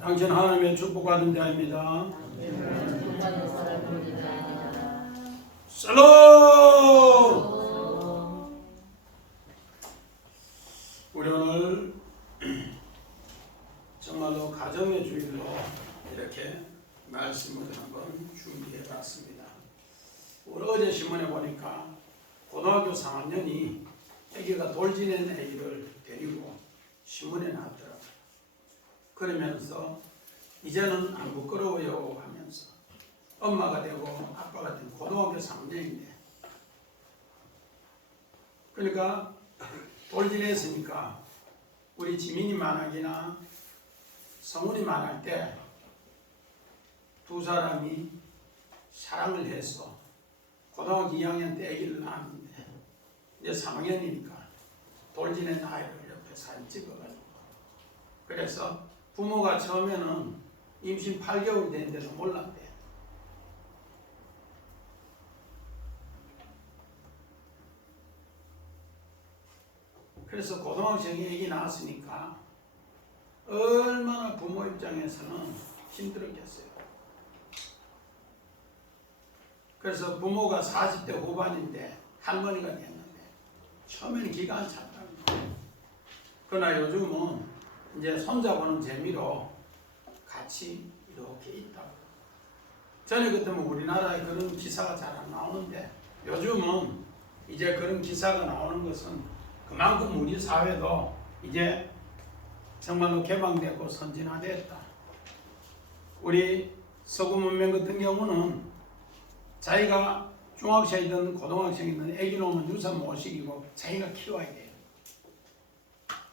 당신 하나님의 축복받은 자입니다. 샬롬! 우리 오늘 정말로 가정의 주일로 이렇게 말씀을 한번 준비해 봤습니다. 우리 어제 신문에 보니까 고등학교 3학년이 아기가 돌지낸 아기를 데리고 신문에 나왔더라고요. 그러면서 이제는 안 부끄러워요 하면서 엄마가 되고 아빠가 된 고등학교 3학년인데, 그러니까 돌지냈으니까 우리 지민이 만학이나 성훈이 만할 때 두 사람이 사랑을 해서 고등학교 2학년 때 아기를 낳았는데 이제 3학년이니까 돌지낸 아이를 옆에 사진 찍어가지고, 그래서 부모가 처음에는 임신 8개월 됐는데도 몰랐대. 그래서 고등학생이 아기 낳았으니까 얼마나 부모 입장에서는 힘들었겠어요. 그래서 부모가 40대 후반인데 할머니가 됐는데 처음에는 기가 안 찼답니다. 그러나 요즘은 이제 손잡아보는 재미로 같이 이렇게 있다고. 전에 그때는 우리나라에 그런 기사가 잘 안 나오는데 요즘은 이제 그런 기사가 나오는 것은 그만큼 우리 사회도 이제 정말로 개방되고 선진화됐다. 우리 서구 문명 같은 경우는 자기가 중학생이든 고등학생이든 애기 놓으면 유산 못 시키고 자기가 키워야 돼요.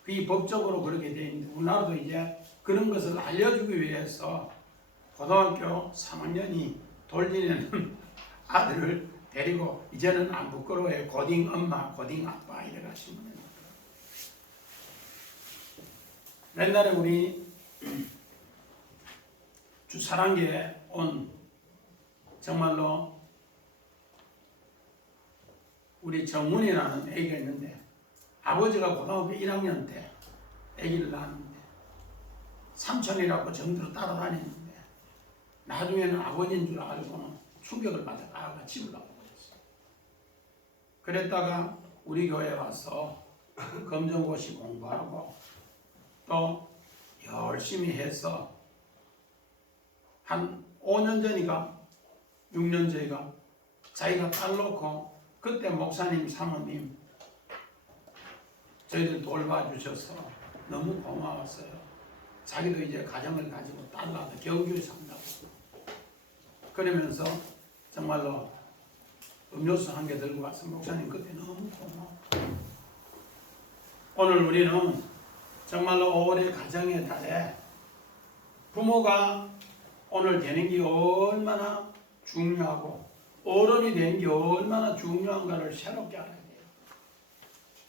그게 법적으로 그렇게 되어 있는데 우리나라도 이제 그런 것을 알려주기 위해서 고등학교 3학년이 돌지내는 아들을 데리고 이제는 안 부끄러워요. 고딩 엄마, 고딩 아빠 이래 가시면 됩니다. 옛날에 우리 주사랑교에 온 정말로 우리 정문이라는 애기가 있는데 아버지가 고등학교 1학년 때 아기를 낳았는데 삼촌이라고 정도로 따라다녔는데 나중에는 아버지인 줄 알고는 충격을 받아 아가 집을 나오고 그랬어요. 그랬다가 우리 교회에 와서 검정고시 공부하고 또 열심히 해서 한 5년 전인가 6년 전인가 자기가 딸 놓고 그때 목사님 사모님 저희들 돌봐주셔서 너무 고마웠어요. 자기도 이제 가정을 가지고 딸 낳아서 경주에 산다고. 그러면서 정말로 음료수 한 개 들고 와서 목사님 그때 너무 고마워. 오늘 우리는 정말로 5월의 가정의 달에 부모가 오늘 되는 게 얼마나 중요하고 어른이 되는 게 얼마나 중요한가를 새롭게 알아야 돼요.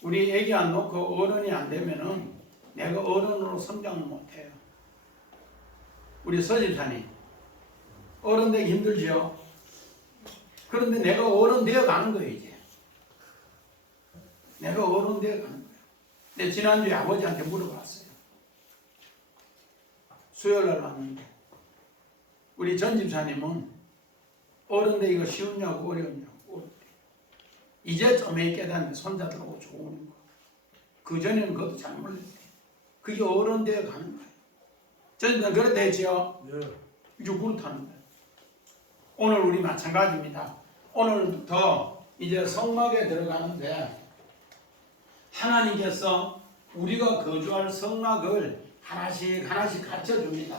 우리 애기 안 놓고 어른이 안 되면은 내가 어른으로 성장을 못해요. 우리 서집사님 어른 되기 힘들죠. 그런데 내가 어른 되어 가는 거예요. 이제 내가 어른 되어 가는 거예요. 근데 지난주에 아버지한테 물어봤어요. 수요일날 왔는데 우리 전 집사님은 어른 되기가 쉬웠냐고 어려웠냐고. 이제 좀 깨닫는데 손자들 오고 좋은 거. 그전에는 그것도 잘 몰랐대. 그게 어른 되어 가는 거예요. 저는 그렇다 했지요. 네. 이제 그렇다는 거예요. 오늘 우리 마찬가지입니다. 오늘부터 이제 성막에 들어가는데 하나님께서 우리가 거주할 성막을 하나씩 가르쳐줍니다.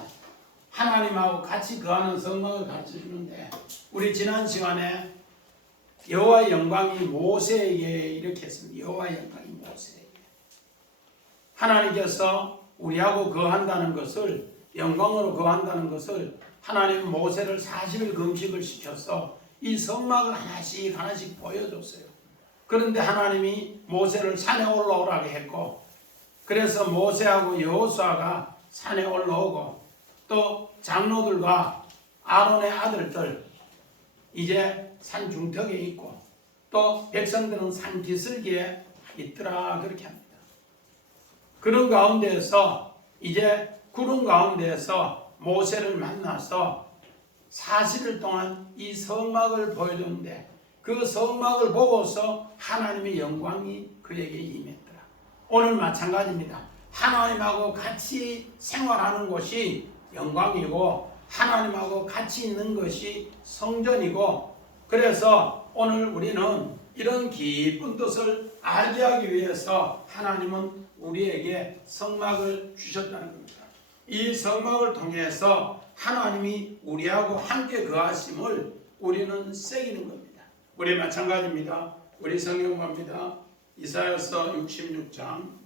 하나님하고 같이 거하는 성막을 가르쳐주는데 우리 지난 시간에 여호와의 영광이 모세에게 이렇게 했습니다. 여호와의 영광이 모세에게. 하나님께서 우리하고 거한다는 것을 영광으로 거한다는 것을 하나님은 모세를 40일 금식을 시켜서 이 성막을 하나씩 보여줬어요. 그런데 하나님이 모세를 산에 올라오라고 했고 그래서 모세하고 여호수아가 산에 올라오고 또 장로들과 아론의 아들들 이제 산 중턱에 있고 또 백성들은 산 기슭에 있더라 그렇게 합니다. 그런 가운데에서 이제 구름 가운데에서 모세를 만나서 40일 동안 이 성막을 보여줬는데 그 성막을 보고서 하나님의 영광이 그에게 임했더라. 오늘 마찬가지입니다. 하나님하고 같이 생활하는 곳이 영광이고 하나님하고 같이 있는 것이 성전이고, 그래서 오늘 우리는 이런 깊은 뜻을 알게 하기 위해서 하나님은 우리에게 성막을 주셨다는 겁니다. 이 성막을 통해서 하나님이 우리하고 함께 거하심을 우리는 새기는 겁니다. 우리 마찬가지입니다. 우리 성경 봅니다. 이사야서 66장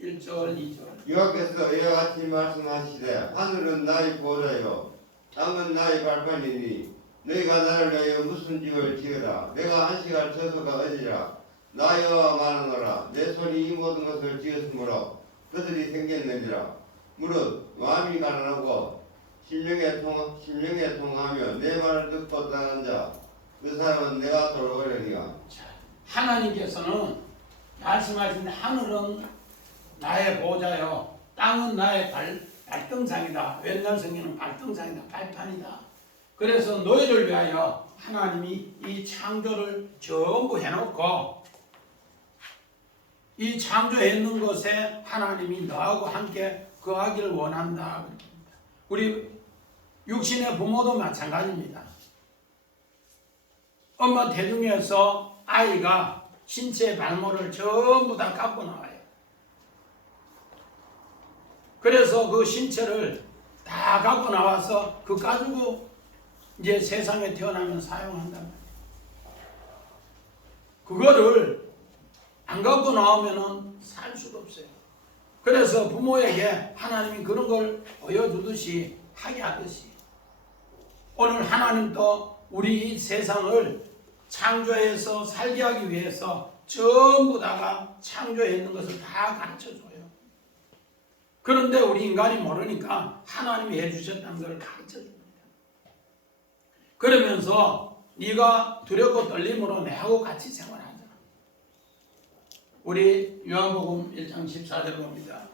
1절 2절. 여호와께서 이와 같이 말씀하시되 하늘은 나의 보좌요 땅은 나의 발판이니 너희가 나를 위하여 무슨 집을 지으라. 내가 안식할 처소가 어디라. 나 여호와 말하노라. 내 손이 이 모든 것을 지었으므로 그들이 생겼느니라. 무릇 마음이 가난하고 심령에 통하며 내 말을 듣고 떠난 자 그 사람은 내가 돌아오려니와. 하나님께서는 말씀하신 하늘은 나의 보좌요 땅은 나의 발등상이다. 옛날 성경은 발등상이다, 발판이다. 그래서 너희를 위하여 하나님이 이 창조를 전부 해놓고 이 창조해 있는 곳에 하나님이 너하고 함께 거하기를 원한다. 우리 육신의 부모도 마찬가지입니다. 엄마 태중에서 아이가 신체의 발모를 전부 다 갖고 나와요. 그래서 그 신체를 다 갖고 나와서 그 가지고 이제 세상에 태어나면 사용한단 말이에요. 그거를 안 갖고 나오면은 살 수가 없어요. 그래서 부모에게 하나님이 그런 걸 보여주듯이 하게 하듯이 오늘 하나님도 우리 이 세상을 창조해서 살게 하기 위해서 전부 다가 창조해 있는 것을 다 가르쳐줘요. 그런데 우리 인간이 모르니까 하나님이 해주셨다는 걸 가르쳐줍니다. 그러면서 네가 두렵고 떨림으로 내하고 같이 생활하잖아. 우리 요한복음 1장 14절 봅니다.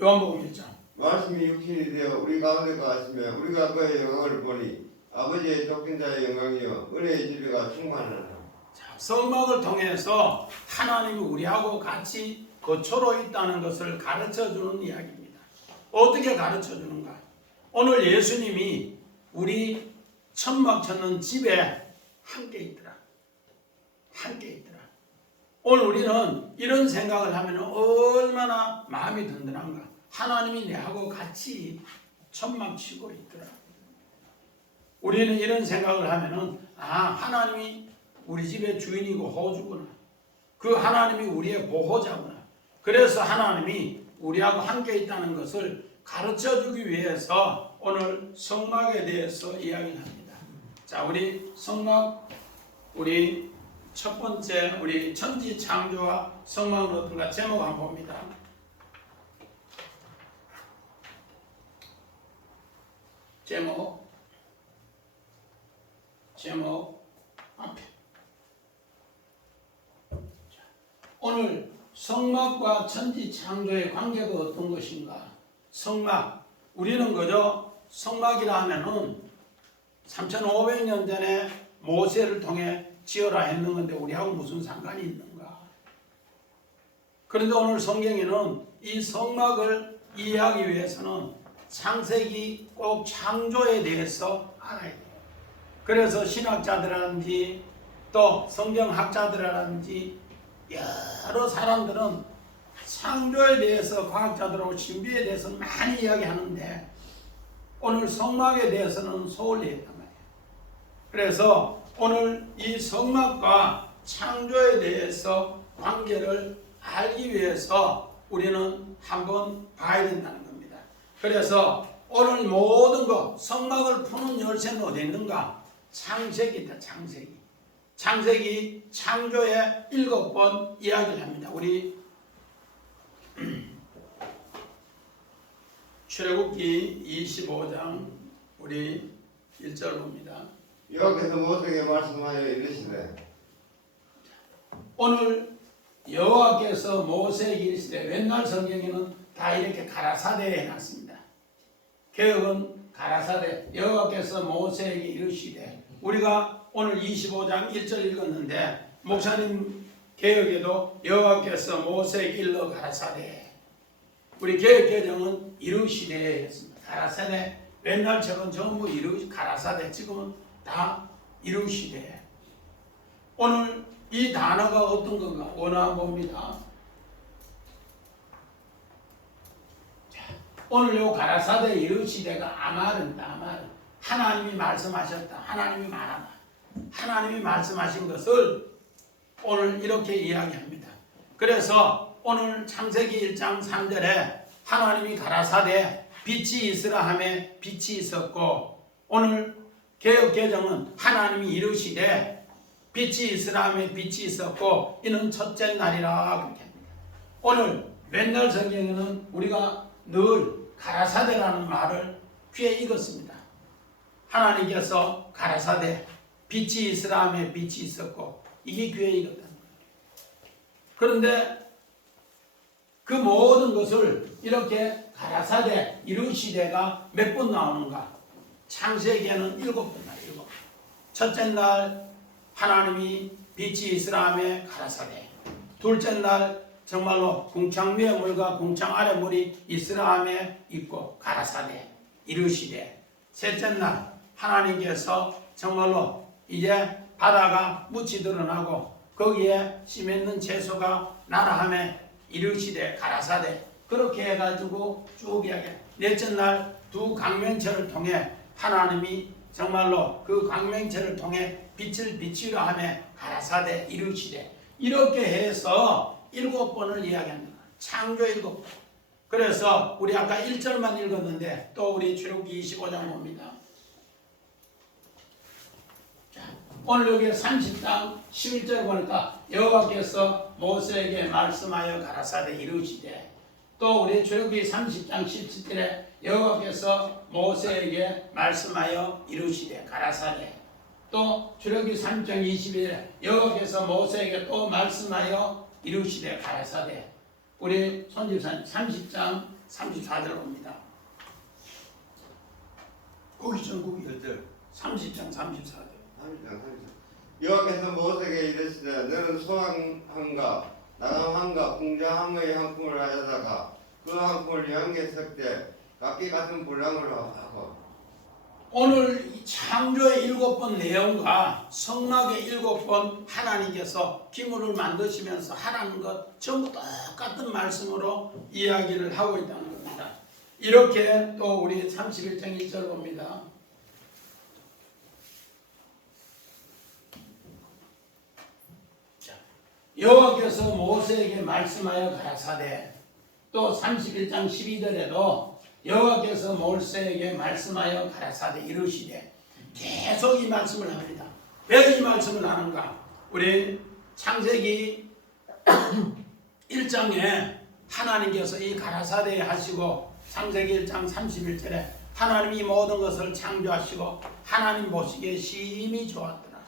요한복음 1장. 말씀이 육신이 되어 우리 가운데 가시며 우리가 그의 영광을 보니 아버지의 쫓긴 자의 영광이요 은혜의 지배가 충만하라. 성막을 통해서 하나님이 우리하고 같이 거처로 있다는 것을 가르쳐주는 이야기입니다. 어떻게 가르쳐주는가? 오늘 예수님이 우리 천막 쳤는 집에 함께 있더라. 함께 있더라. 오늘 우리는 이런 생각을 하면 얼마나 마음이 든든한가. 하나님이 내하고 같이 천막 치고 있더라. 우리는 이런 생각을 하면은 하나님이 우리 집의 주인이고 호주구나. 그 하나님이 우리의 보호자구나. 그래서 하나님이 우리하고 함께 있다는 것을 가르쳐주기 위해서 오늘 성막에 대해서 이야기를 합니다. 자, 우리 성막, 우리 첫 번째 우리 천지 창조와 성막은 어떤가 제목 한번 봅니다. 제목 앞에. 오늘 성막과 천지 창조의 관계가 어떤 것인가? 성막, 우리는 그저 성막이라 하면은 3500년 전에 모세를 통해 지어라 했는 건데 우리하고 무슨 상관이 있는가? 그런데 오늘 성경에는 이 성막을 이해하기 위해서는 창세기 꼭 창조에 대해서 알아야 돼요. 그래서 신학자들이라든지 또 성경학자들이라든지 여러 사람들은 창조에 대해서 과학자들하고 신비에 대해서 많이 이야기하는데 오늘 성막에 대해서는 소홀히 했단 말이에요. 그래서 오늘 이 성막과 창조에 대해서 관계를 알기 위해서 우리는 한번 봐야 된다는 겁니다. 그래서 오늘 모든 것, 성막을 푸는 열쇠는 어디 있는가? 창세기다, 창세기. 창세기 창조의 7번 이야기를 합니다. 우리 출애굽기 25장 우리 1절 봅니다. 여호와께서 모세에게 말씀하여 이르시되 오늘 여호와께서 모세에게 이르시되, 옛날 성경에는 다 이렇게 가라사대에 해놨습니다. 개혁은 가라사대, 여호와께서 모세에게 이르시되, 우리가 오늘 25장 1절 읽었는데 목사님 개혁에도 여호와께서 모세에게 일러 가라사대, 우리 개혁개정은 이르시되 했습니다. 가라사대, 옛날 책은 전부 가라사대, 지금은 다 이르시되. 오늘 이 단어가 어떤 건가 원화 봅니다. 오늘 요 가라사대 이르시되가 아말입니다. 아말. 하나님이 말씀하셨다. 하나님이 말하다. 하나님이 말씀하신 것을 오늘 이렇게 이야기합니다. 그래서 오늘 창세기 1장 3절에 하나님이 가라사대 빛이 있으라 하매 빛이 있었고, 오늘 개역개정은 하나님이 이르시되 빛이 있으라 하매 빛이 있었고 이는 첫째 날이라 그렇게 합니다. 오늘 맨날 성경에는 우리가 늘 가라사대라는 말을 귀에 익었습니다. 하나님께서 가라사대 빛이 있으라 하매 빛이 있었고, 이게 귀에 익었다는 거예요. 그런데 그 모든 것을 이렇게 가라사대 이르시되가 몇 번 나오는가? 창세기에는 7번 나와요. 7번. 첫째 날 하나님이 빛이 있으라 하매 가라사대. 둘째 날 정말로 궁창 위에 물과 궁창 아래 물이 있으라 하매 있고 가라사대 이르시되. 셋째 날 하나님께서 정말로 이제 바다가 묻히 드러나고 거기에 씨 맺는 채소가 나라 하매 이르시되 가라사대. 그렇게 해가지고 쭉 이야기해. 넷째 날 두 광명체를 통해 하나님이 정말로 그 광명체를 통해 빛을 비추려 하매 가라사대 이르시되. 이렇게 해서 7번을 이야기합니다. 창조 7번. 그래서 우리 아까 1절만 읽었는데 또 우리 출애굽기 25장 봅니다. 자, 오늘 여기 30장 11절 보니까 여호와께서 모세에게 말씀하여 가라사대 이르시되, 또 우리 출애굽기 30장 17절에 여호와께서 모세에게 말씀하여 이르시되 가라사대, 또 출애굽기 3장 20일에 여호와께서 모세에게 또 말씀하여 이르시되 가라사대. 우리 손집사님 30장 34절 봅니다. 거기 좀 거기 30장 34절. 여호와께서 모세에게 이르시되, 너는 소왕한가 나강한가 궁자항의 한 품을 하여다가 그 한 품을 영에 섞되 각기 같은 분량으로 하고. 오늘 이 창조의 7번 내용과 성막의 7번 하나님께서 기물을 만드시면서 하라는 것 전부 똑같은 말씀으로 이야기를 하고 있다는 겁니다. 이렇게 또 우리 31장 1절 봅니다. 여호와께서 모세에게 말씀하여 가라사대. 또 31장 12절에도 여호와께서 모세에게 말씀하여 가라사대 이르시되. 계속 이 말씀을 합니다. 왜 이 말씀을 하는가? 우리 창세기 1장에 하나님께서 이 가라사대 하시고, 창세기 1장 31절에 하나님이 모든 것을 창조하시고 하나님 보시기에 심히 좋았더라.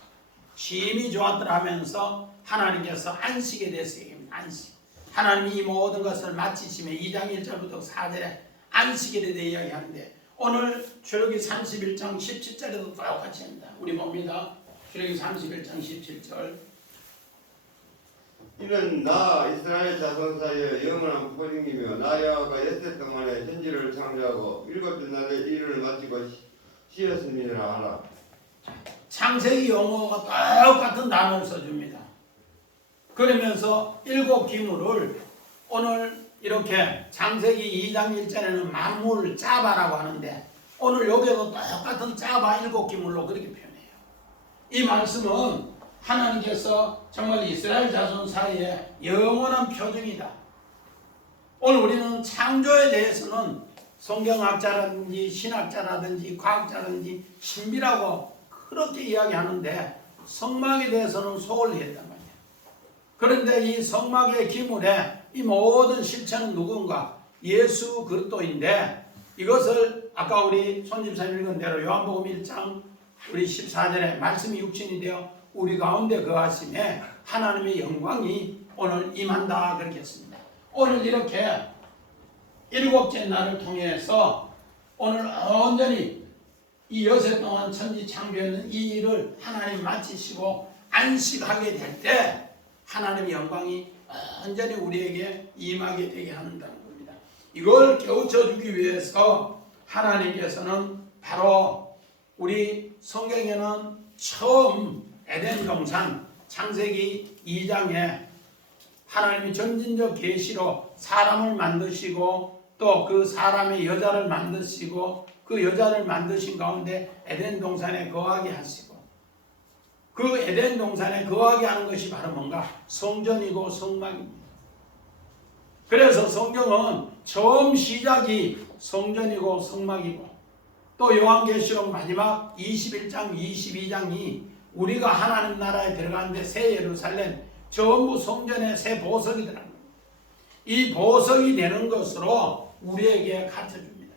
심히 좋았더라 하면서 하나님께서 안식에 대해서 얘기합니다. 안식. 하나님이 이 모든 것을 마치시며 2장 1절부터 4절에 안식에 대해 이야기하는데, 오늘 출애굽기 31장 17절에도 똑같이 합니다. 우리 봅니다. 출애굽기 31장 17절. 이는 나 이스라엘 자손 사이에 영원한 포징이며 나 여호와가 엿새 동안에 천지를 창조하고 7째 날에 일을 마치고 쉬었음이라 하라. 창세기 용어가 똑같은 단어를 써줍니다. 그러면서 7 기물을 오늘 이렇게 창세기 2장 1절에는 만물 짜바라고 하는데, 오늘 여기도 똑같은 짜바 7 기물로 그렇게 표현해요. 이 말씀은 하나님께서 정말 이스라엘 자손 사이에 영원한 표징이다. 오늘 우리는 창조에 대해서는 성경학자라든지 신학자라든지 과학자라든지 신비라고 그렇게 이야기하는데 성막에 대해서는 소홀히 했단 말이에요. 그런데 이 성막의 기물에 이 모든 실체는 누군가? 예수 그리스도인데, 이것을 아까 우리 손집사님 읽은 대로 요한복음 1장 우리 14절에 말씀이 육신이 되어 우리 가운데 거하심에 하나님의 영광이 오늘 임한다 그렇게 했습니다. 오늘 이렇게 일곱째 날을 통해서 오늘 온전히 이 여세 동안 천지 창조했는 이 일을 하나님 마치시고 안식하게 될 때 하나님의 영광이 온전히 우리에게 임하게 되게 한다는 겁니다. 이걸 깨우쳐 주기 위해서 하나님께서는 바로 우리 성경에는 처음 에덴 동산 창세기 2장에 하나님이 점진적 계시로 사람을 만드시고 또 그 사람의 여자를 만드시고 그 여자를 만드신 가운데 에덴 동산에 거하게 하시고 그 에덴 동산에 거하게 하는 것이 바로 뭔가 성전이고 성막입니다. 그래서 성경은 처음 시작이 성전이고 성막이고 또 요한계시록 마지막 21장 22장이 우리가 하나님 나라에 들어가는데 새 예루살렘 전부 성전의 새 보석이더라고요. 이 보석이 되는 것으로 우리에게 가르쳐줍니다.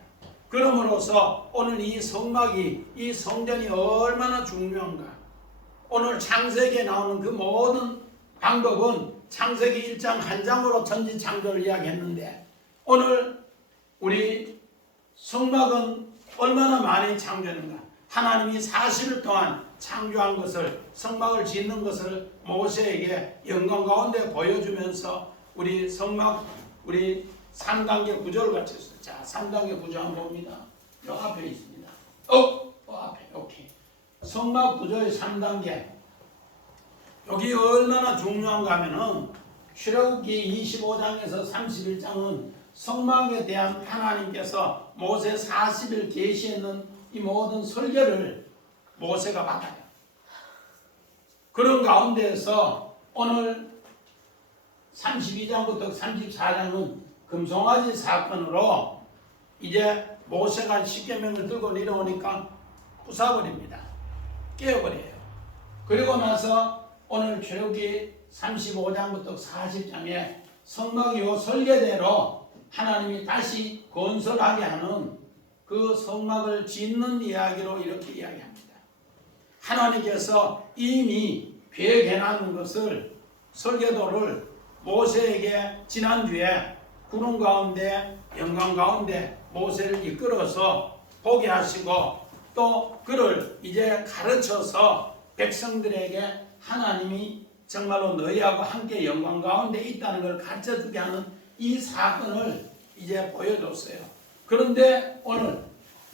그러므로서 오늘 이 성막이 이 성전이 얼마나 중요한가. 오늘 창세기에 나오는 그 모든 방법은 창세기 1장 한 장으로 천지 창조를 이야기했는데 오늘 우리 성막은 얼마나 많이 창조했는가. 하나님이 40일 동안 창조한 것을 성막을 짓는 것을 모세에게 영광 가운데 보여주면서 우리 성막 우리 3단계 구조를 갖췄어요. 자, 3단계 구조 한번 봅니다. 요 앞에 있습니다. 앞에 오케이. 성막 구조의 3단계. 여기 얼마나 중요한가 하면은 출애굽기 25장에서 31장은 성막에 대한 하나님께서 모세 40일 계시했는 이 모든 설계를 모세가 받아요. 그런 가운데에서 오늘 32장부터 34장은 금송아지 사건으로 이제 모세가 십계명을 들고 내려오니까 부숴버립니다. 깨어버려요. 그리고 나서 오늘 출애굽기 35장부터 40장에 성막이 요 설계대로 하나님이 다시 건설하게 하는 그 성막을 짓는 이야기로 이렇게 이야기합니다. 하나님께서 이미 계획해놓은 것을 설계도를 모세에게 지난주에 구름 가운데 영광 가운데 모세를 이끌어서 보게 하시고 또 그를 이제 가르쳐서 백성들에게 하나님이 정말로 너희하고 함께 영광 가운데 있다는 걸 가르쳐주게 하는 이 사건을 이제 보여줬어요. 그런데 오늘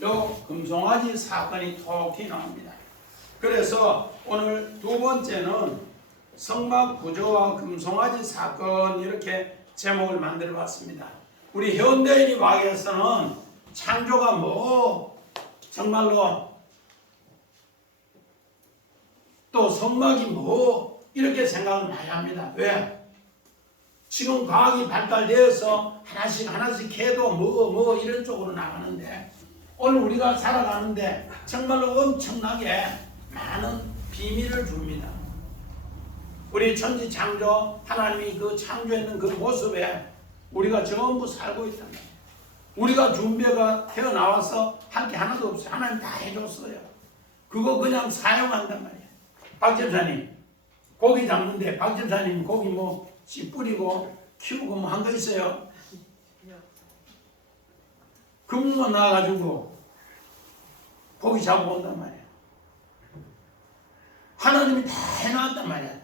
요 금송아지 사건이 톡 튀어나옵니다. 그래서 오늘 두 번째는 성막 구조와 금송아지 사건 이렇게 제목을 만들어 봤습니다. 우리 현대인이 과거에서는 창조가 정말로 또 성막이 이렇게 생각을 많이 합니다. 왜? 지금 과학이 발달되어서 하나씩 해도 이런 쪽으로 나가는데 오늘 우리가 살아가는데 정말로 엄청나게 많은 비밀을 줍니다. 우리 천지 창조 하나님이 그 창조했는 그 모습에 우리가 전부 살고 있단 말이에요. 우리가 준비가 태어나와서 할 게 하나도 없어요. 하나님 다 해줬어요. 그거 그냥 사용한단 말이에요. 박 집사님 고기 잡는데 박 집사님 고기 씨 뿌리고 키우고 한 거 있어요? 금붕어 나와가지고 고기 잡아온단 말이에요. 하나님이 다 해놨단 말이야.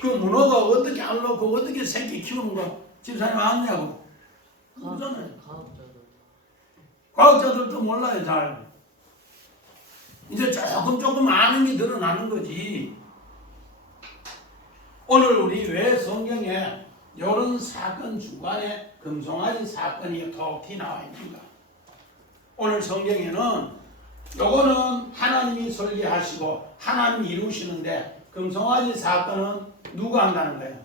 그 문어가 어떻게 안 놓고 어떻게 새끼 키우는 거 집사님 아냐고. 모르잖아요. 과학자들도 몰라요 잘. 이제 조금 아는 게 늘어나는 거지. 오늘 우리 왜 성경에 이런 사건 중간에 금송아지 사건이 톡 튀어나와 있는가. 오늘 성경에는 요거는 하나님이 설계하시고 하나님이 이루시는데 금송아지 사건은 누가 한다는 거예요?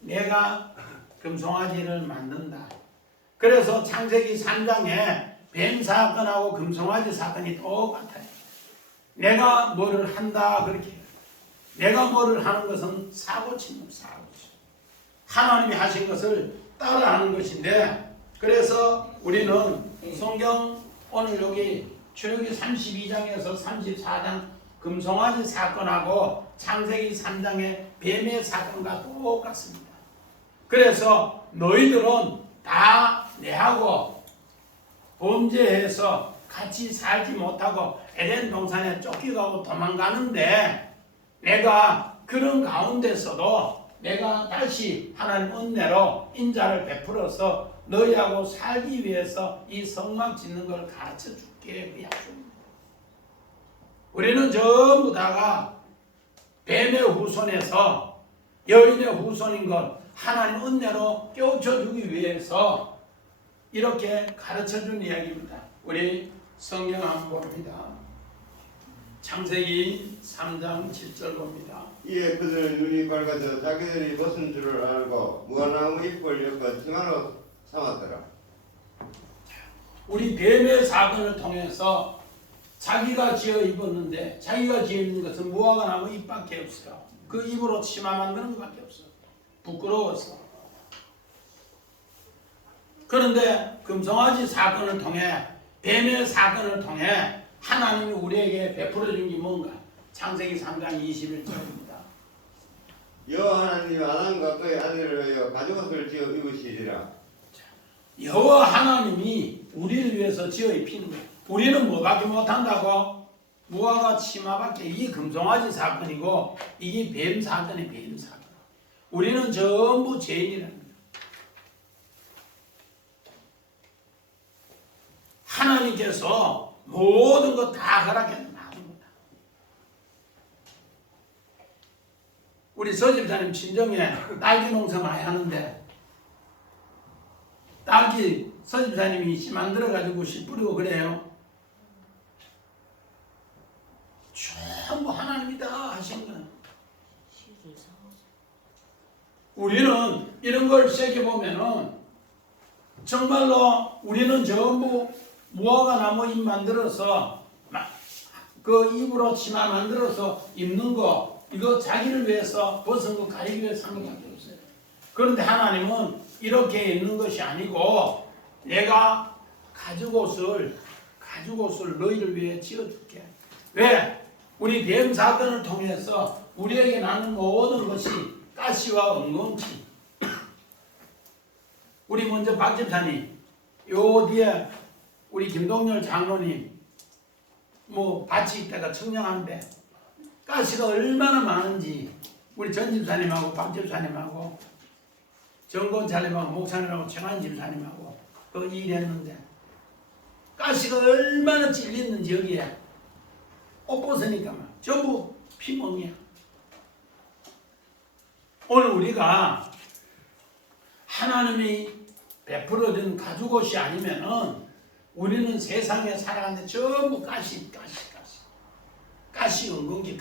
내가 금송아지를 만든다. 그래서 창세기 3장에 뱀 사건하고 금송아지 사건이 똑같아요. 내가 뭐를 한다 그렇게 해요. 내가 뭐를 하는 것은 사고치는 사고치. 하나님이 하신 것을 따라하는 것인데 그래서 우리는 성경 오늘 여기 출애굽기 32장에서 34장 금송아지 사건하고 창세기 3장의 뱀의 사건과 똑같습니다. 그래서 너희들은 다 내하고 범죄해서 같이 살지 못하고 에덴 동산에 쫓겨가고 도망가는데 내가 그런 가운데서도 내가 다시 하나님 은혜로 인자를 베풀어서 너희하고 살기 위해서 이 성막 짓는 걸 가르쳐 줄게. 그 약속입니다. 우리는 전부 다가 뱀의 후손에서 여인의 후손인 것 하나님 은혜로 깨우쳐 주기 위해서 이렇게 가르쳐 준 이야기입니다. 우리 성경 한번 봅니다. 창세기 3장 7절 봅니다. 이에 그들의 눈이 밝아져 자기들이 무슨 줄을 알고 무화나무 잎을 엮어 치마로 삼았더라. 우리 뱀의 사건을 통해서 자기가 지어 입었는데 자기가 지어 입는 것은 무화과 나무 잎밖에 없어요. 그 잎으로 치마 만드는 것밖에 없어요. 부끄러워서. 그런데 금송아지 사건을 통해 뱀의 사건을 통해 하나님이 우리에게 베풀어 준 게 뭔가? 창세기 3장 21절입니다. 여호와 하나님 아담과 그의 아들을 위하여 가죽옷을 지어 입으시리라. 여호와 하나님이 우리를 위해서 지어 입히는 거예요. 우리는 뭐밖에 못한다고? 무화과 치마밖에. 이게 금송아지 사건이고 이게 뱀 사건이 뱀 사건. 우리는 전부 죄인이랍니다. 하나님께서 모든 것 다 허락해 놔둡니다. 우리 서집사님 친정에 딸기 농사 많이 하는데 딸기 서집사님이 씨 만들어가지고 씨 뿌리고 그래요. 전부 하나님이 다 하신 거예요. 우리는 이런 걸 새겨보면은 정말로 우리는 전부 무화과 나무 잎 만들어서 그 잎으로 치마 만들어서 입는 거 이거 자기를 위해서 벗은 거 가리기 위해서 하는 것밖에 없어요. 그런데 하나님은 이렇게 입는 것이 아니고 내가 가죽옷을 너희를 위해 지어줄게. 왜? 우리 뱀 사건을 통해서 우리에게 나는 모든 것이 가시와 은금치. 우리 먼저 박 집사님 요 뒤에 우리 김동열 장로님 뭐 밭이 있다가 청량한데 가시가 얼마나 많은지 우리 전 집사님하고 박 집사님하고 정권차님하고 목사님하고 최한 집사님하고 그 일했는데 가시가 얼마나 찔리는지 여기에 옷 벗으니까 막 전부 피멍이야. 오늘 우리가 하나님이 베풀어준 가죽옷이 아니면은 우리는 세상에 살아가는데 전부 가시 은근기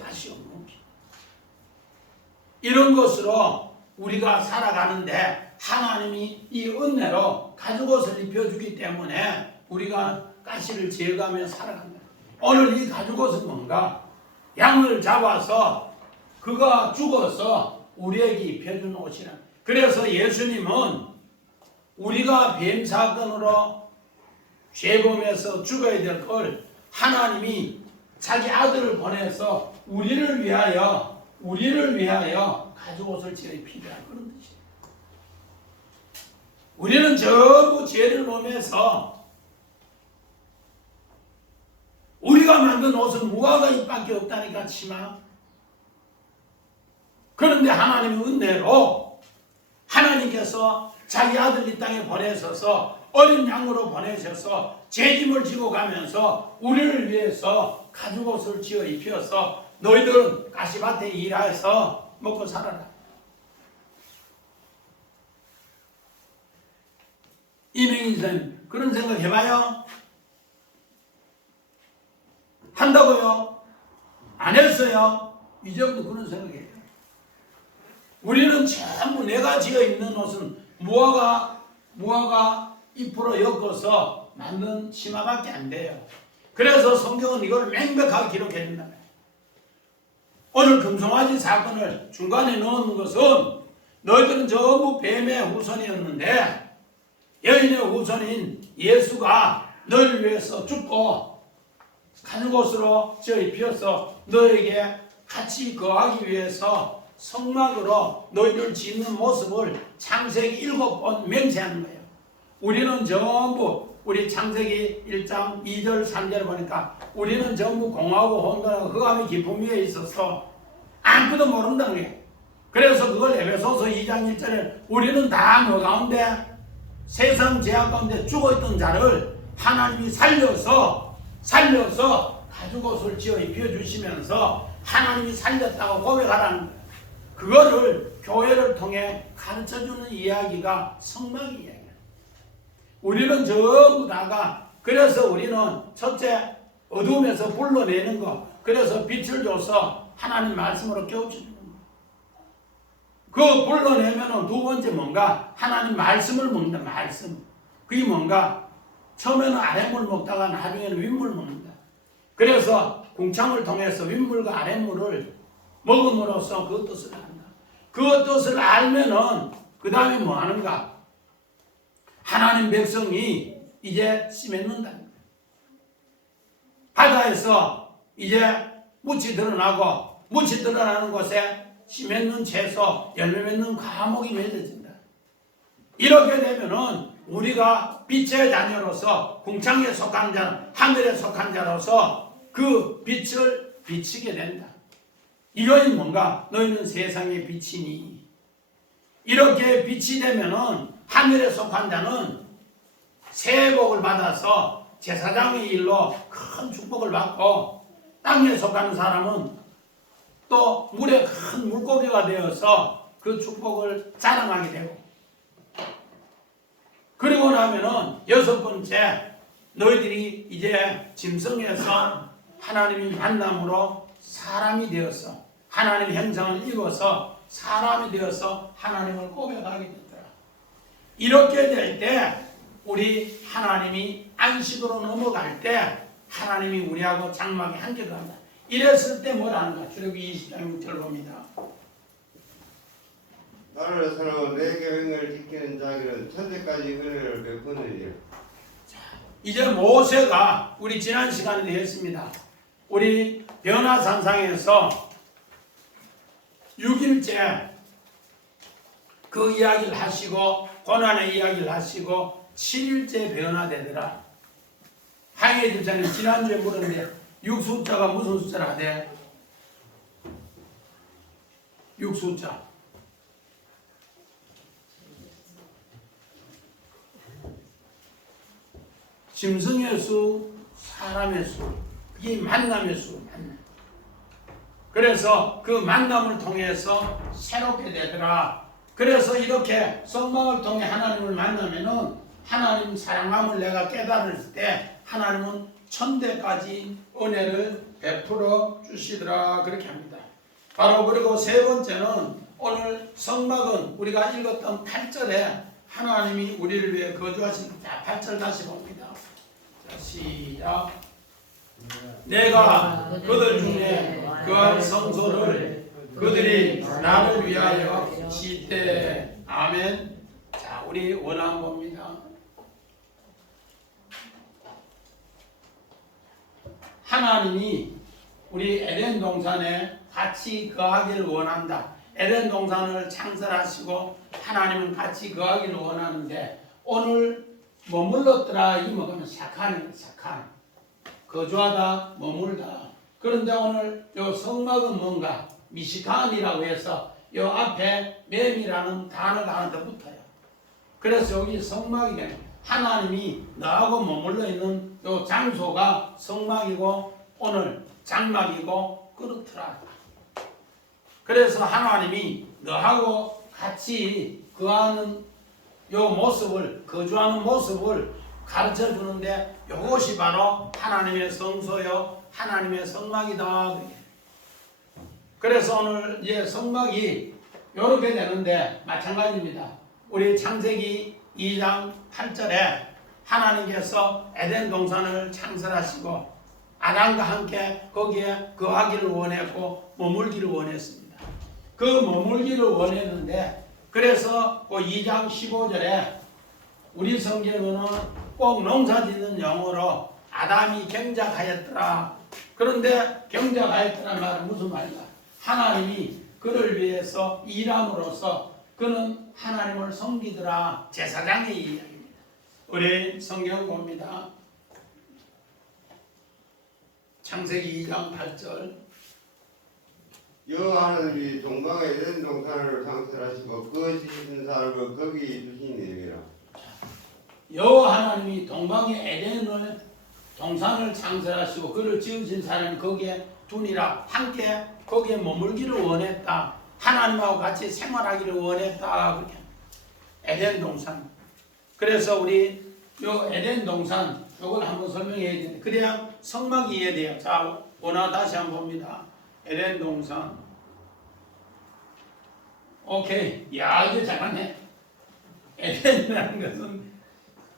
이런 것으로 우리가 살아가는데 하나님이 이 은혜로 가죽옷을 입혀주기 때문에 우리가 가시를 지어가며 살아간다. 오늘 이 가죽옷은 뭔가? 양을 잡아서 그가 죽어서 우리에게 입혀준 옷이라. 그래서 예수님은 우리가 뱀 사건으로 죄범에서 죽어야 될 걸 하나님이 자기 아들을 보내서 우리를 위하여 가죽옷을 지어 입히라 그런 뜻이에요. 우리는 전부 죄를 범해서 우리가 만든 옷은 무화과 잎밖에 없다니까 치마. 그런데 하나님의 은혜로 하나님께서 자기 아들 이 땅에 보내셔서 어린 양으로 보내셔서 죄짐을 지고 가면서 우리를 위해서 가죽옷을 지어 입혀서 너희들은 가시밭에 일해서 먹고 살아라. 이명희 선생님 그런 생각 해봐요? 한다고요? 안 했어요? 이제부터 그런 생각이에요. 우리는 전부 내가 지어 입는 옷은 무화과 잎으로 엮어서 만든 치마밖에 안 돼요. 그래서 성경은 이걸 명백하게 기록해 준다. 오늘 금송아지 사건을 중간에 넣은 것은 너희들은 전부 뱀의 후손이었는데 여인의 후손인 예수가 너희를 위해서 죽고 가죽옷으로 지어 입혀서 너에게 같이 거하기 위해서 성막으로 너희를 짓는 모습을 창세기 7번 맹세하는 거예요. 우리는 전부 우리 창세기 1장 2절 3절을 보니까 우리는 전부 공하고 혼돈하고 흑암의 깊음 위에 있어서 아무것도 모른다는 거예요. 그래서 그걸 에베소서 2장 1절에 우리는 다 뭐 가운데 세상 죄악 가운데 죽어있던 자를 하나님이 살려서 가죽옷을 지어 입혀주시면서 하나님이 살렸다고 고백하라는 거예요. 그거를 교회를 통해 가르쳐주는 이야기가 성막 이야기예요. 우리는 전부 다가 그래서 우리는 첫째 어둠에서 불러내는 거, 그래서 빛을 줘서 하나님 말씀으로 깨우치는 거. 그 불러내면은 두 번째 뭔가 하나님 말씀을 먹는다. 말씀. 그게 뭔가 처음에는 아랫물 먹다가 나중에는 윗물 먹는다. 그래서 궁창을 통해서 윗물과 아랫물을 먹음으로써 그 뜻을 안다. 그 뜻을 알면은 그 다음에 뭐 하는가? 하나님 백성이 이제 씨 맺는다. 바다에서 이제 묻이 드러나고 묻이 드러나는 곳에 씨 맺는 채소, 열매 맺는 과목이 맺어진다. 이렇게 되면은 우리가 빛의 자녀로서 궁창에 속한 자, 하늘에 속한 자로서 그 빛을 비치게 된다. 이것이 뭔가 너희는 세상의 빛이니 이렇게 빛이 되면은 하늘에 속한 자는 새 복을 받아서 제사장의 일로 큰 축복을 받고 땅에 속하는 사람은 또 물에 큰 물고기가 되어서 그 축복을 자랑하게 되고 그리고 나면은 여섯 번째 너희들이 이제 짐승에서 하나님의 만남으로 사람이 되어서 하나님의 형상을 입어서 사람이 되어서 하나님을 고백하게 되더라. 이렇게 될 때 우리 하나님이 안식으로 넘어갈 때 하나님이 우리하고 장막에 함께 간다. 이랬을 때 뭐라는가? 출애굽기 20장 6절 봅니다. 나를 사랑하고 내 계명을 지키는 자에게는 천대까지 은혜를 베푸느니라. 이제 모세가 우리 지난 시간에도 했습니다. 우리 변화산상에서 6일째 그 이야기를 하시고 고난의 이야기를 하시고 7일째 변화되더라. 항해 집사님 지난주에 물었는데 6숫자가 무슨 숫자라 돼? 6숫자 짐승의 수, 사람의 수, 이 만남의 수. 그래서 그 만남을 통해서 새롭게 되더라. 그래서 이렇게 성막을 통해 하나님을 만나면은 하나님 사랑함을 내가 깨달을 때 하나님은 천대까지 은혜를 베풀어 주시더라. 그렇게 합니다. 바로 그리고 세 번째는 오늘 성막은 우리가 읽었던 8절에 하나님이 우리를 위해 거주하신 8절 다시 봅니다. 자, 시작. 내가 그들 중에 그한 성소를 그들이 나를 위하여 짓되. 아멘. 자, 우리 원함 봅니다. 하나님이 우리 에덴 동산에 같이 거하기를 원한다. 에덴 동산을 창설하시고 하나님은 같이 거하기를 원하는데 오늘 머물렀더라 이 먹으면 샤칸이에요. 샤칸. 거주하다 머물다. 그런데 오늘 요 성막은 뭔가 미시칸이라고 해서 요 앞에 맴이라는 단어가 하나 더 붙어요. 그래서 여기 성막이네. 하나님이 너하고 머물러 있는 요 장소가 성막이고 오늘 장막이고 그렇더라. 그래서 하나님이 너하고 같이 거하는 요 모습을 거주하는 모습을 가르쳐 주는데 이것이 바로 하나님의 성소요 하나님의 성막이다. 그래서 오늘 이제 성막이 이렇게 되는데 마찬가지입니다. 우리 창세기 2장 8절에 하나님께서 에덴 동산을 창설하시고 아담과 함께 거기에 거하기를 원했고 머물기를 원했습니다. 그 머물기를 원했는데 그래서 그 2장 15절에 우리 성경에는 꼭 농사짓는 용어로 아담이 경작하였더라. 그런데 경작하였더란 말은 무슨 말인가? 하나님이 그를 위해서 일함으로써 그는 하나님을 섬기더라. 제사장의 이야기입니다. 우리 성경 봅니다. 창세기 2장 8절. 여호와 하나님이 동방에 에덴 동산을 창설하시고 그 지으신 사람을 거기 두시니라. 여호와 하나님이 동방의 에덴을 동산을 창설하시고 그를 지으신 사람이 거기에 두니라. 함께 거기에 머물기를 원했다. 하나님하고 같이 생활하기를 원했다. 그렇게 에덴 동산. 그래서 우리 요 에덴 동산 요걸 한번 설명해야 되는데 그래야 성막이 이해돼요. 자, 원화 다시 한번 봅니다. 에덴 동산. 오케이. 야, 이거 잘하네. 에덴이라는 것은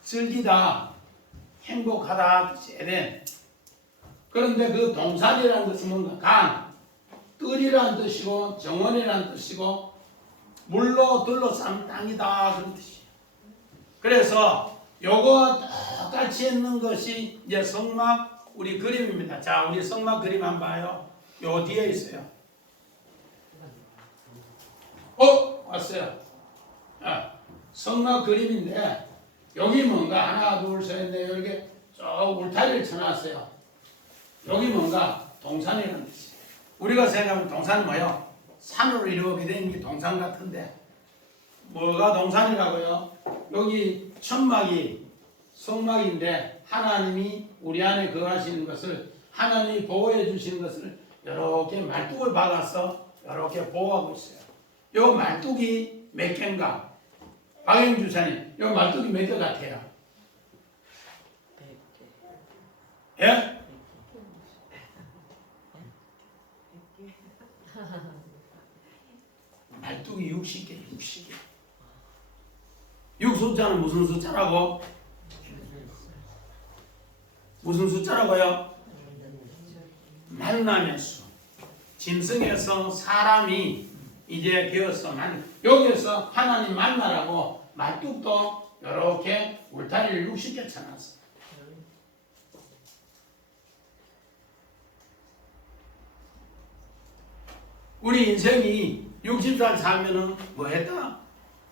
즐기다, 행복하다 뜻이 에덴. 그런데 그 동산이라는 것은 뭔가 강, 뜰이라는 뜻이고 정원이라는 뜻이고 물로 둘러싼 땅이다 그런 뜻이에요. 그래서 요거 똑같이 있는 것이 이제 성막 우리 그림입니다. 자, 우리 성막 그림 한번 봐요. 요 뒤에 있어요. 왔어요. 성막 그림인데 여기 뭔가 하나 둘 셋 넷 이렇게 쭉 울타리를 쳐놨어요. 여기 뭔가 동산이라는 뜻이에요. 우리가 생각하면 동산은 뭐예요? 산으로 이루어지게 된 게 동산 같은데 뭐가 동산이라고요? 여기 천막이 성막인데 하나님이 우리 안에 거하시는 것을 하나님이 보호해 주시는 것을 이렇게 말뚝을 박아서 이렇게 보호하고 있어요. 요 말뚝이 몇 개인가? 박영주사님, 요 말뚝이 몇 개 같아요? 예? 말뚝이 60개, 60개. 6숫자는 무슨 숫자라고? 무슨 숫자라고요? 만남의 수. 짐승에서 사람이 이제 되어서 여기에서 하나님 만나라고 말뚝도 이렇게 울타리를 60개 쳐놨어. 우리 인생이 60살 살면은 뭐 했다?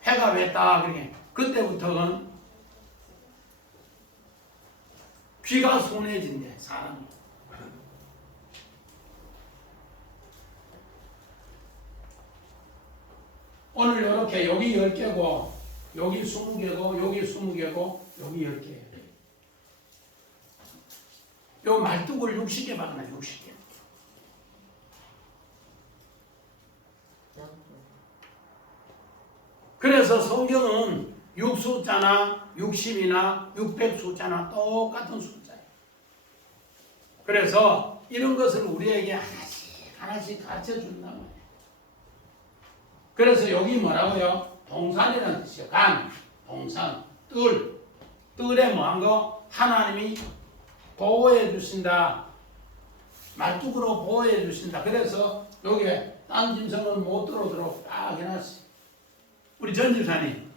해가 됐다. 그러게. 그때부터는 귀가 순해진대, 사람이. 오늘 이렇게 여기 10개고, 여기 20개고, 여기 20개고, 여기 10개예요. 요 말뚝을 60개 박나, 60개. 그래서 성경은 6숫자나 60이나 600숫자나 똑같은 숫자예요. 그래서 이런 것을 우리에게 하나씩 가르쳐 준단 말이에요. 그래서 여기 뭐라고요? 동산이라는 뜻이에요. 강, 동산, 뜰. 뜰에 뭐한 거? 하나님이 보호해 주신다. 말뚝으로 보호해 주신다. 그래서 여기에 딴 짐승은 못 들어오도록 딱 해놨어요. 우리 전집사님,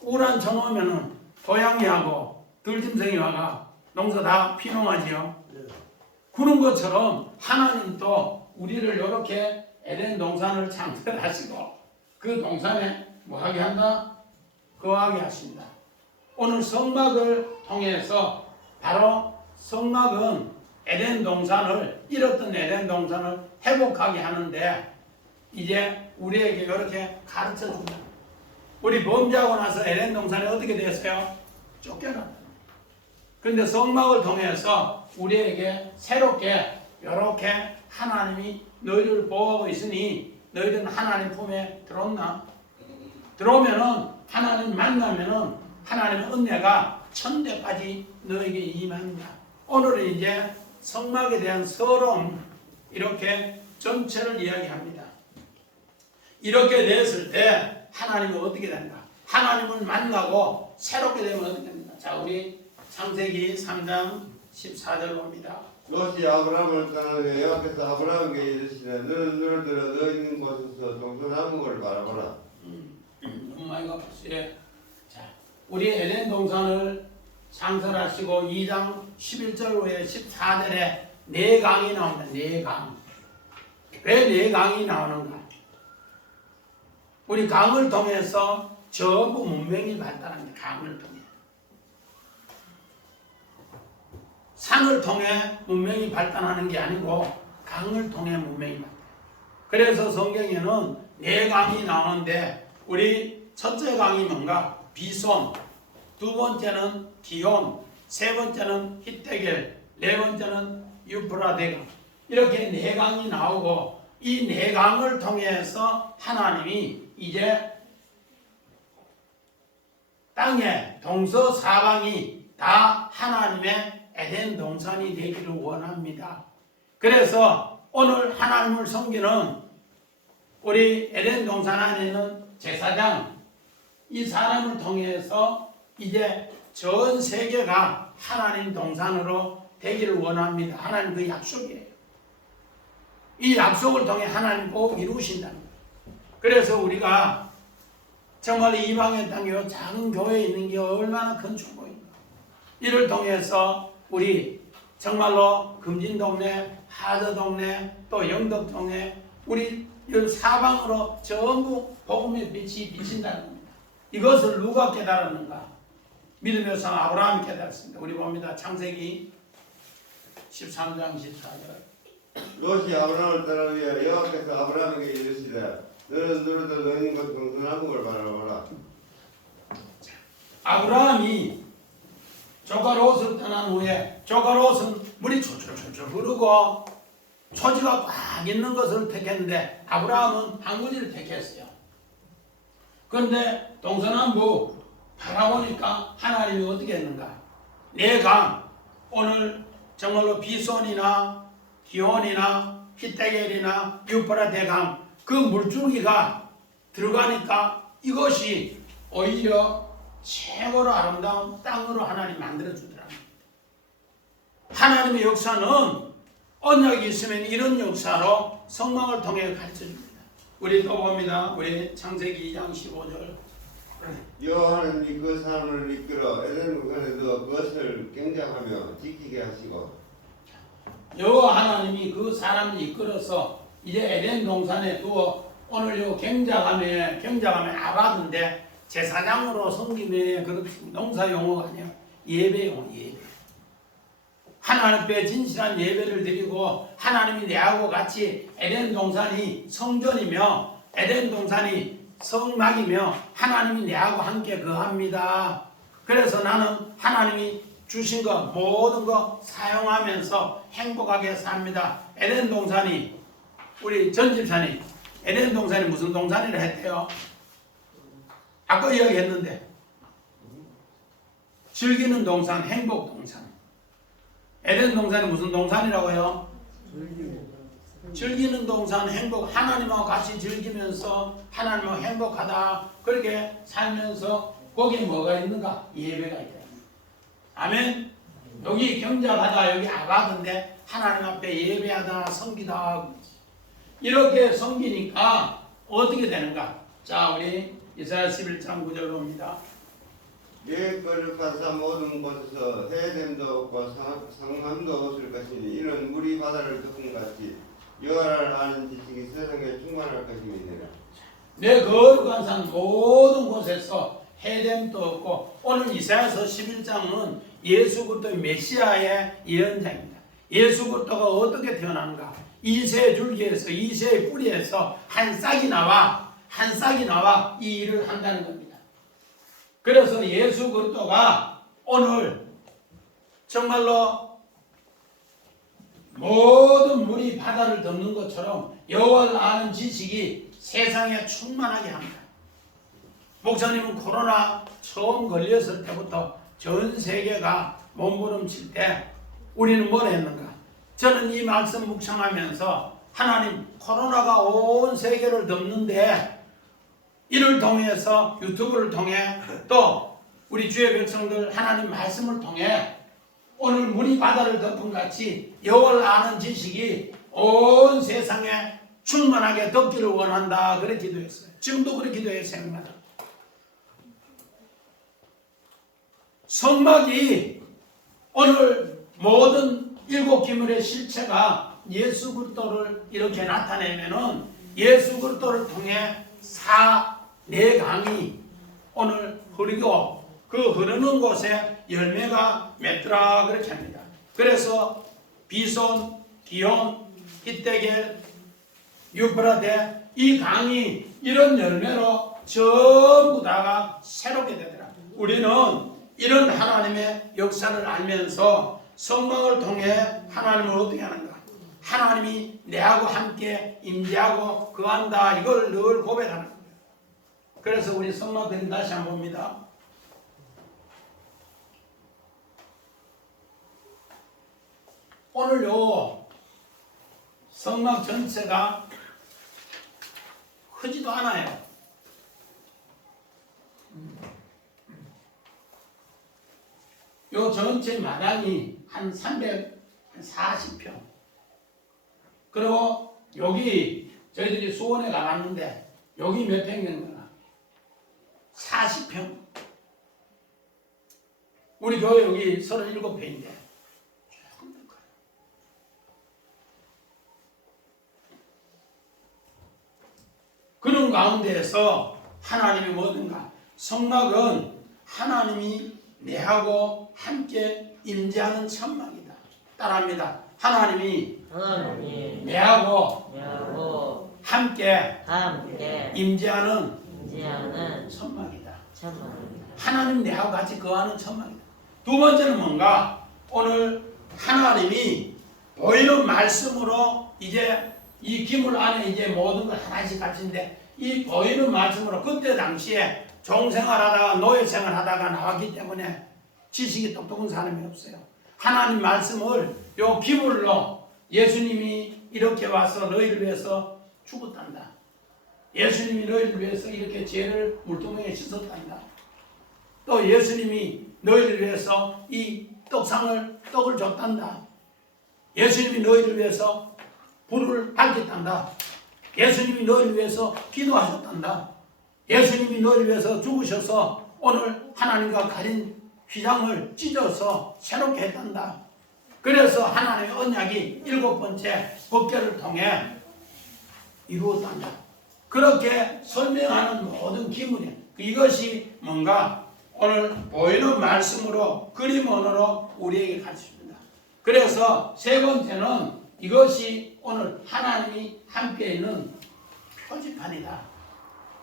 우란 쳐놓으면은 고양이하고 들짐승이 와가 농사 다 피농하지요. 그런 것처럼 하나님도 우리를 이렇게 에덴 동산을 창설하시고 그 동산에 뭐하게 한다? 거하게 하신다. 오늘 성막을 통해서 바로 성막은 에덴 동산을 잃었던 에덴 동산을 회복하게 하는데 이제 우리에게 이렇게 가르쳐 준다. 우리 범죄하고 나서 에덴 동산이 어떻게 됐어요? 쫓겨났다. 근데 성막을 통해서 우리에게 새롭게 이렇게 하나님이 너희를 보호하고 있으니 너희들은 하나님 품에 들어온나? 들어오면은 하나님 만나면은 하나님의 은혜가 천대까지 너에게 임한다. 오늘은 이제 성막에 대한 서론 이렇게 전체를 이야기합니다. 이렇게 됐을 때 하나님은 어떻게 된다? 하나님을 만나고 새롭게 되면 어떻게 됩니까? 자, 우리 창세기 3장 14절 봅니다. 롯이 아브라함을 떠나며 여호와께서 아브라함에게 이르시되 너는 눈을 들어 너 있는 곳에서 동서남북을 바라보라. 너무 많이 가봤어요. 자, 우리 에덴 동산을 창설하시고 2장 11절 후에 14절에 네 강이 나옵니다. 네 강. 왜 네 강이 나오는가? 우리 강을 통해서 전부 문명이 발달합니다. 강을 통해. 산을 통해 문명이 발달하는 게 아니고 강을 통해 문명이 발달. 그래서 성경에는 네 강이 나오는데 우리 첫째 강이 뭔가? 비손, 두 번째는 기온, 세 번째는 히데겔, 네 번째는 유프라데강. 이렇게 네 강이 나오고 이 네 강을 통해서 하나님이 이제 땅의 동서사방이 다 하나님의 에덴 동산이 되기를 원합니다. 그래서 오늘 하나님을 섬기는 우리 에덴 동산 안에 있는 제사장 이 사람을 통해서 이제 전 세계가 하나님 동산으로 되기를 원합니다. 하나님 그 약속이에요. 이 약속을 통해 하나님 꼭 이루신다는 거예요. 그래서 우리가 정말 이방의 땅에 작은 교회에 있는 게 얼마나 큰 축복인가. 이를 통해서 우리 정말로 금진동네, 하저동네, 또 영덕동네 우리 사방으로 전부 복음의 빛이 비친다는 겁니다. 이것을 누가 깨달았는가? 믿음의 성 아브라함이 깨달았습니다. 우리 봅니다. 창세기 13장 14절. 롯이 아브라함을 떠나며 여호와께서 아브라함에게 이르시되 너는 누르도 너는 것 동서남북을 걸 바라보라. 아브라함이 조카 롯을 떠난 후에 조카 롯은 물이 줄줄줄줄 흐르고 초지가 꽉 있는 것을 택했는데 아브라함은 항구지를 택했어요. 그런데 동서남북 바라보니까 하나님이 어떻게 했는가? 네 강, 오늘 정말로 비손이나 기온이나 히데겔이나 유프라데 강, 그 물줄기가 들어가니까 이것이 오히려 최고로 아름다운 땅으로 하나님 만들어주더랍니다. 하나님의 역사는 언약이 있으면 이런 역사로 성막을 통해 가르쳐줍니다. 우리 또 봅니다. 우리 창세기 2장 15절. 여호와는 그 사람을 이끌어 에덴 동산에 두어 그것을 경작하며 지키게 하시고 여호와 하나님이 그 사람을 이끌어서 이제 에덴 동산에 두어 오늘 요 경작함에 아바드인데 제사장으로 섬김에 그 농사 용어가 아니야. 예배 용어 예배. 하나님 앞에 진실한 예배를 드리고 하나님이 내하고 같이 에덴 동산이 성전이며 에덴 동산이 성막이며 하나님이 내하고 함께 거합니다. 그래서 나는 하나님이 주신 것 모든 거 사용하면서 행복하게 삽니다. 에덴 동산이 우리 전 집사님 에덴 동산이 무슨 동산이라 했대요? 아까 이야기했는데 즐기는 동산, 행복 동산. 에덴 동산이 무슨 동산이라고요? 즐기는 동산, 행복. 하나님하고 같이 즐기면서 하나님하고 행복하다. 그렇게 살면서 거기에 뭐가 있는가? 예배가 있다. 아멘. 여기 경작하다, 여기 아바드인데 하나님 앞에 예배하다, 섬기다. 이렇게 섬기니까 어떻게 되는가? 자, 우리 이사야 11장 9절 봅니다. 내 거룩한 산 모든 곳에서 해됨도 없고 상함도 없을 것이니 이는 물이 바다를 덮은 같이 여호와를 아는 지식이 세상에 충만할 것임이니라. 내 거룩한 산 모든 곳에서 해됨도 없고 오늘 이사야서 11장은 예수 그리스도의 메시아의 예언자입니다. 예수 그리스도가 어떻게 태어나는가? 이새의 줄기에서 이새의 뿌리에서 한 싹이 나와 이 일을 한다는 겁니다. 그래서 예수 그리스도가 오늘 정말로 모든 물이 바다를 덮는 것처럼 여호와를 아는 지식이 세상에 충만하게 합니다. 목사님은 코로나 처음 걸렸을 때부터 전 세계가 몸부림칠 때 우리는 뭘 했는가? 저는 이 말씀 묵상하면서 하나님 코로나가 온 세계를 덮는데 이를 통해서 유튜브를 통해 또 우리 주의 백성들 하나님 말씀을 통해 오늘 물이 바다를 덮은 같이 여호와를 아는 지식이 온 세상에 충만하게 덮기를 원한다. 그렇게 기도했어요. 지금도 그렇게 기도해요. 생각나다. 성막이 오늘 모든 일곱 기물의 실체가 예수 그리스도를 이렇게 나타내면은 예수 그리스도를 통해 네 강이 오늘 흐르고 그 흐르는 곳에 열매가 맺더라 그렇게 합니다. 그래서 비손, 기온, 히데겔, 유브라데 이 강이 이런 열매로 전부 다가 새롭게 되더라. 우리는 이런 하나님의 역사를 알면서 성막을 통해 하나님을 어떻게 하는가? 하나님이 내하고 함께 임재하고 거한다. 이걸 늘 고백하는 거예요. 그래서 우리 성막 그림 다시 한번 봅니다. 오늘 요 성막 전체가 크지도 않아요. 요 전체 마당이 한 340평. 그리고 여기 저희들이 수원에 가봤는데 여기 몇 평 되는 거나? 40평. 우리 교회 여기 37평인데 조금 더 커요. 그런 가운데에서 하나님이 뭐든가 성막은 하나님이 내하고 함께 임재하는 천막이다. 따라합니다. 하나님이 내하고 함께 임재하는 천막이다. 하나님 내하고 같이 거하는 천막이다. 두 번째는 뭔가? 오늘 하나님이 보이는 말씀으로 이제 이 기물 안에 이제 모든 걸 하나씩 갇힌데 이 보이는 말씀으로 그때 당시에 종생활하다가 노예생활하다가 나왔기 때문에 지식이 똑똑한 사람이 없어요. 하나님 말씀을 요 기물로 예수님이 이렇게 와서 너희를 위해서 죽었단다. 예수님이 너희를 위해서 이렇게 죄를 물두멍에 씻었단다. 또 예수님이 너희를 위해서 이 떡을 줬단다. 예수님이 너희를 위해서 불을 밝혔단다. 예수님이 너희를 위해서 기도하셨단다. 예수님이 너희를 위해서 죽으셔서 오늘 하나님과 가진 휘장을 찢어서 새롭게 했단다. 그래서 하나님의 언약이 7번째 법궤를 통해 이루었단다. 그렇게 설명하는 모든 기문이 이것이 뭔가 오늘 보이는 말씀으로 그림 언어로 우리에게 가르칩니다. 그래서 세 번째는 이것이 오늘 하나님이 함께 있는 표지판이다.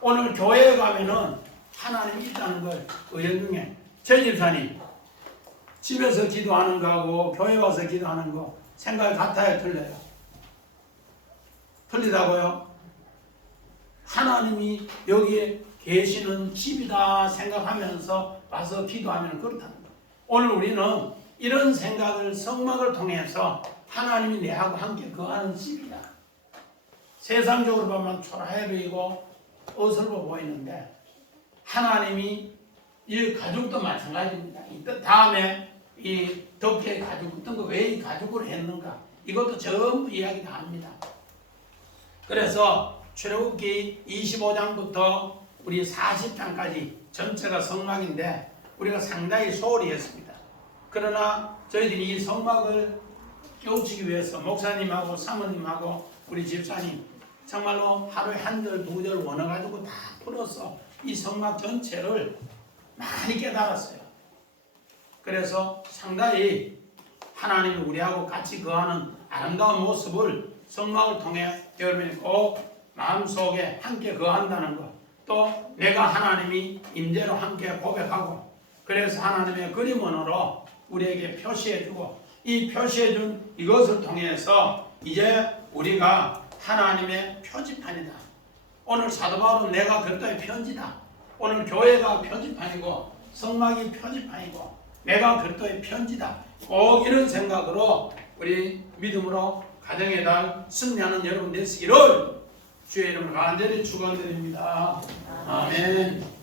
오늘 교회에 가면은 하나님이 있다는 걸 은연중에 제 집사님 집에서 기도하는 거하고 교회 와서 기도하는 거 생각이 같아요? 틀려요? 틀리다고요? 하나님이 여기에 계시는 집이다 생각하면서 와서 기도하면 그렇다는 거예요. 오늘 우리는 이런 생각을 성막을 통해서 하나님이 내하고 함께 거하는 집이다. 세상적으로 보면 초라해 보이고 어설퍼 보이는데 하나님이 이 가죽도 마찬가지입니다. 이 다음에 이 덕혜 가죽 어떤 거 왜 이 가죽으로 했는가 이것도 전부 이야기 다 합니다. 그래서 출애굽기 25장부터 우리 40장까지 전체가 성막인데 우리가 상당히 소홀히 했습니다. 그러나 저희들이 이 성막을 깨우치기 위해서 목사님하고 사모님하고 우리 집사님 정말로 하루에 한 절, 두 절 원해가지고 다 풀어서 이 성막 전체를 많이 깨달았어요. 그래서 상당히 하나님이 우리하고 같이 거하는 아름다운 모습을 성막을 통해 여러분이 꼭 마음속에 함께 거한다는 것, 또 내가 하나님이 임재로 함께 고백하고 그래서 하나님의 그림원으로 우리에게 표시해주고 이 표시해준 이것을 통해서 이제 우리가 하나님의 표지판이다. 오늘 사도 바울은 내가 그리스도의 편지다. 오늘 교회가 표지판이고 성막이 표지판이고 내가 그리스도의 편지다. 꼭 이런 생각으로 우리 믿음으로 가정의 달 승리하는 여러분 되시기를 주의 이름으로 간절히 축원드립니다. 아멘.